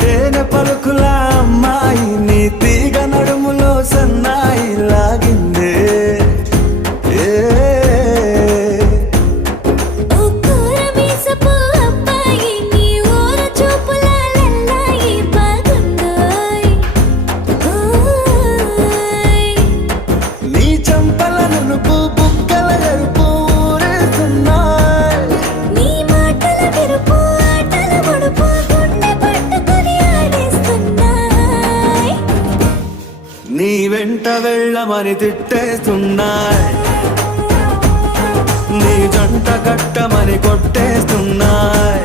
తేనె పలుకుల అమ్మాయి నీ తీగ నడుములో సన్నాయి లాగిందే ఏ నీ చంపల నునుపు బుగ్గల ఎరుపు ఊరేస్తున్నాయి నీ వెంట వెళ్ళమని తిట్టేస్తున్నాయి నీ జంట కట్టమని కొట్టేస్తున్నాయి